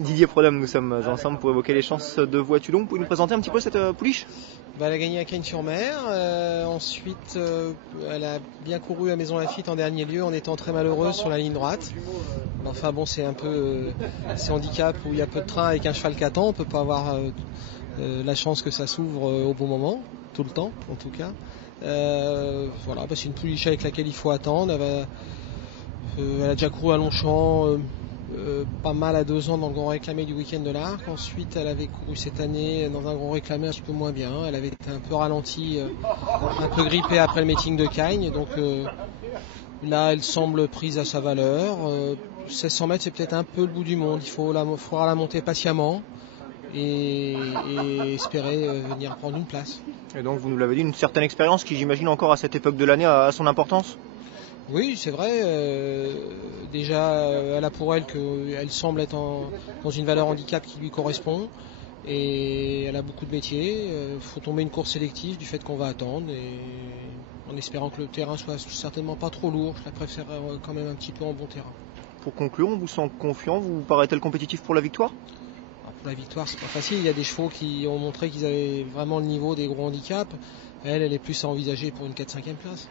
Didier Prodhomme, nous sommes ensemble pour évoquer les chances de Voitulon. Vous pouvez nous présenter un petit peu cette pouliche ? Elle a gagné à Cagnes-sur-Mer, ensuite elle a bien couru à Maison Lafitte en dernier lieu en étant très malheureuse sur la ligne droite. Enfin bon, c'est un peu ces handicaps où il y a peu de train avec un cheval qui attend, on ne peut pas avoir la chance que ça s'ouvre au bon moment, tout le temps en tout cas. Voilà, c'est une pouliche avec laquelle il faut attendre. Elle a déjà couru à Longchamp, pas mal à 2 ans dans le Grand Réclamé du Week-end de l'Arc. Ensuite, elle avait couru cette année dans un Grand Réclamé un petit peu moins bien. Elle avait été un peu ralentie, un peu grippée après le meeting de Cagnes. Donc là, elle semble prise à sa valeur. 1600 mètres, c'est peut-être un peu le bout du monde. Il faudra la monter patiemment et espérer venir prendre une place. Et donc, vous nous l'avez dit, une certaine expérience qui, j'imagine, encore à cette époque de l'année, a son importance ? Oui, c'est vrai. Déjà, elle a pour elle qu'elle semble être dans une valeur handicap qui lui correspond. Et elle a beaucoup de métiers. Il faut tomber une course sélective du fait qu'on va attendre. Et en espérant que le terrain soit certainement pas trop lourd. Je la préfère quand même un petit peu en bon terrain. Pour conclure, on vous sent confiant ? Vous paraît-elle compétitif pour la victoire ? Pour la victoire, c'est pas facile. Il y a des chevaux qui ont montré qu'ils avaient vraiment le niveau des gros handicaps. Elle est plus à envisager pour une 4-5e place.